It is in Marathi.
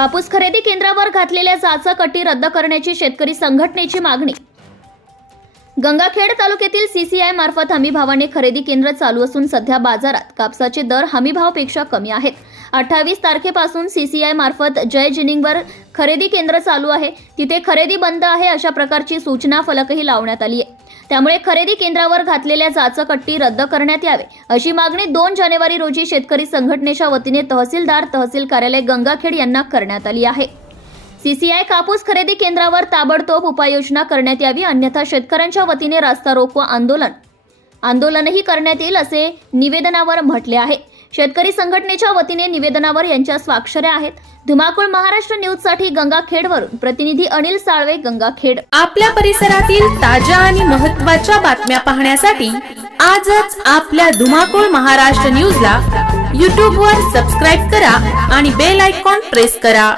कापूस खरेदी केंद्रावर घातलेल्या चाचकटी रद्द करण्याची शेतकरी संघटनेची मागणी गंगाखेड तालुक्यातील सीसीआय मार्फत हमीभावाने खरेदी केंद्र चालू असून सध्या बाजारात कापसाचे दर हमीभावापेक्षा कमी आहेत. अठ्ठावीस तारखेपासून सीसीआय मार्फत जय जिनिंगवर खरेदी केंद्र चालू आहे. तिथे खरेदी बंद आहे अशा प्रकारची सूचना फलकही लावण्यात आली आहे. त्यामुळे खरेदी केंद्रावर घातलेल्या जाचकट्टी रद्द करण्यात यावे अशी मागणी दोन जानेवारी रोजी शेतकरी संघटनेच्या वतीने तहसीलदार तहसील कार्यालय गंगाखेड यांना करण्यात आली आहे. सीसीआय कापूस खरेदी केंद्रावर ताबडतोब उपाययोजना करण्यात यावी अन्यथा शेतकऱ्यांच्या वतीने रास्ता रोको आंदोलन. आंदोलनही करण्यात येईल असे निवेदनावर म्हटले आहे. शेतकरी संघटनेच्या वतीने निवेदनावर यांच्या स्वाक्षऱ्या आहेत. धुमाकूळ महाराष्ट्र न्यूजसाठी गंगाखेडवरून प्रतिनिधी अनिल साळवे गंगाखेड. आपल्या परिसरातील ताज्या आणि महत्त्वाच्या बातम्या पाहण्यासाठी आजच आपल्या धुमाकूळ महाराष्ट्र न्यूजला यूट्यूबवर सबस्क्राईब करा आणि बेल आयकॉन प्रेस करा.